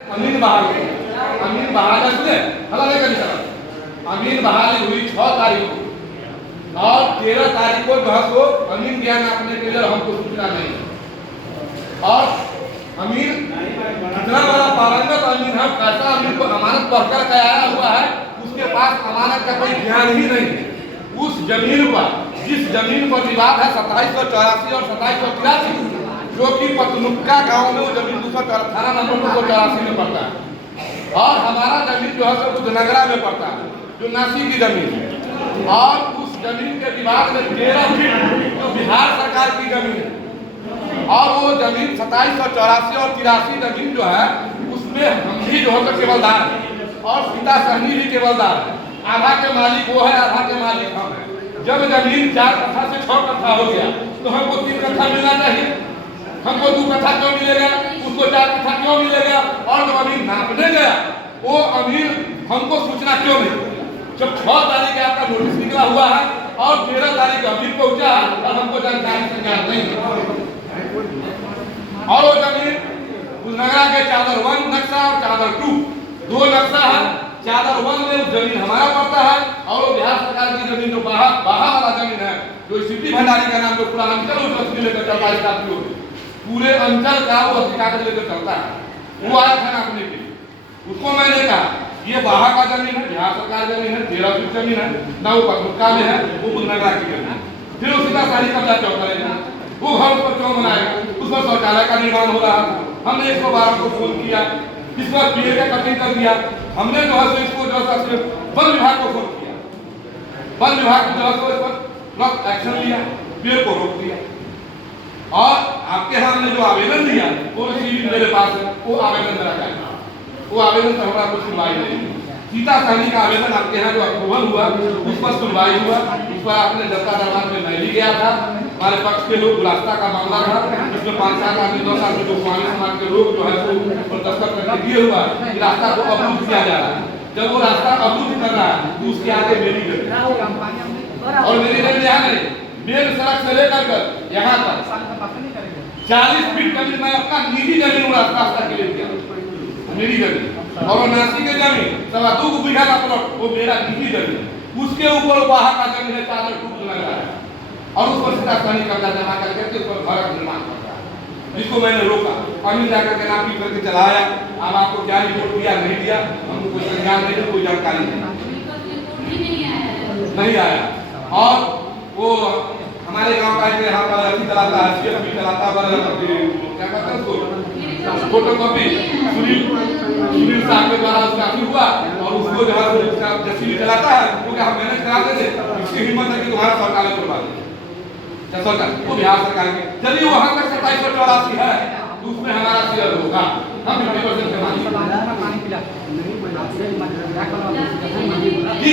अमीन बहाली सुने हला नहीं करी सर अमीन बहाली हुई 6 तारीख को और 13 तारीख को जो है सो अमीन ज्ञान आपने के लिए हमको सूचना नहीं और अमीर इतना बड़ा पारंगत अमीर है कैसा अमीर को अमानत पढ़कर के आया हुआ है उसके पास अमानत का कोई ज्ञान ही नहीं है। उस जमीन पर जिस जमीन पर विवाद है 2784 और 2783 जो कि पतनुक्का गांव में वो जमीन 218 नंबर 284 में पड़ता है और हमारा जमीन जो है सो बुधनगरा में पड़ता है जो नासिक की जमीन है और उस जमीन के विवाद में 13 फीट जो बिहार सरकार की जमीन है और वो जमीन 2784 और 83 जमीन जो है उसमें हम भी जो है केवलदार है और सीता सहनी भी केवलदार है। आधा के मालिक वो है आधा के मालिक हम है। जब जमीन 4 कट्ठा से 6 कट्ठा हो गया तो हमको 3 कट्ठा मिलना चाहिए। हमको 2 कट्ठा क्यों मिलेगा उसको 4 कट्ठा क्यों मिलेगा और जब अमीर नापने गया वो अमीर हमको सूचना क्यों नहीं। जब 6 तारीख आपका नोटिस निकला हुआ है और 13 तारीख अमीर पहुंचा और हमको जानकारी सरकार नहीं और वो जमीन बुधनगरा के चादर 1 नक्शा और चादर 2 दो नक्शा है। चादर 1 में जमीन हमारा पड़ता है और वो बिहार सरकार की जमीन जो बाहा वाला जमीन है जो सिटी भंडारी का नाम जो पूरा अंचल उस वक्त लेकर चलता है साथियों पूरे अंचल का वो कागज लेकर चलता है वो आया था नापने के लिए उसको मैंने कहा ये बाहा का जमीन है बिहार सरकार जमीन है 13 फीट जमीन है ना वो पतनुक्का में है वो बुधनगरा की जमीन है। फिर उसी का सारी कब्जा क्यों करेगा वो घर पर क्यों बनाएगा उस पर शौचालय का निर्माण हो रहा था। हमने 112 को फोन किया इस पर पीए का कटिंग कर दिया हमने जो है इसको जो है वन विभाग को फोन किया वन विभाग को जो है इस पर तुरंत एक्शन लिया पेड़ को रोक दिया और आपके यहाँ हमने जो आवेदन दिया वो रिसीव मेरे पास है वो आवेदन मेरा क्या वो आवेदन से हमारा कुछ सुनवाई नहीं सीता सहनी का आवेदन आपके यहाँ जो अप्रूवल हुआ उस पर सुनवाई हुआ उस पर आपने जनता दरबार में मैं भी गया था हमारे पक्ष के लोग गुलास्ता का मामला था जिसमें 5-7 आदमी 10 आदमी जो स्वामी समाज के लोग जो है वो दस्तखत करके दिए हुआ कि रास्ता को अवरुद्ध किया जा रहा है। जब वो रास्ता अवरुद्ध कर रहा है तो उसके आगे मेरी जमीन और मेरी जमीन यहाँ नहीं मेन सड़क से लेकर कर यहाँ तक 40 फीट जमीन मैं अपना निजी जमीन रास्ता के लिए दिया मेरी जमीन और नासिक की जमीन 2.25 बीघा का प्लॉट वो मेरा निजी जमीन उसके ऊपर बाहा का जमीन है चादर टूट लगा है और उस पर सीता सहनी कब्जा जमा करके उस पर घर निर्माण कर रहा है जिसको मैंने रोका अमीर जाकर के नापी करके चलाया। अब आपको क्या रिपोर्ट दिया नहीं दिया हमको कोई संज्ञान नहीं कोई जानकारी नहीं आया और वो हमारे गांव का यहाँ पर अभी चलाता है सीएसपी चलाता है क्या कहते हैं उसको फोटोकॉपी सुनील साहब के द्वारा उसका अभी हुआ और उसको जो है उसका जसीली चलाता है क्योंकि हम मैनेज करा देंगे इसकी हिम्मत है कि तुम्हारा सरकार करवा देंगे सरकार वो बिहार सरकार के चलिए वहां तक 2784 है तो उसमें हमारा शेयर होगा हम 50% के मालिक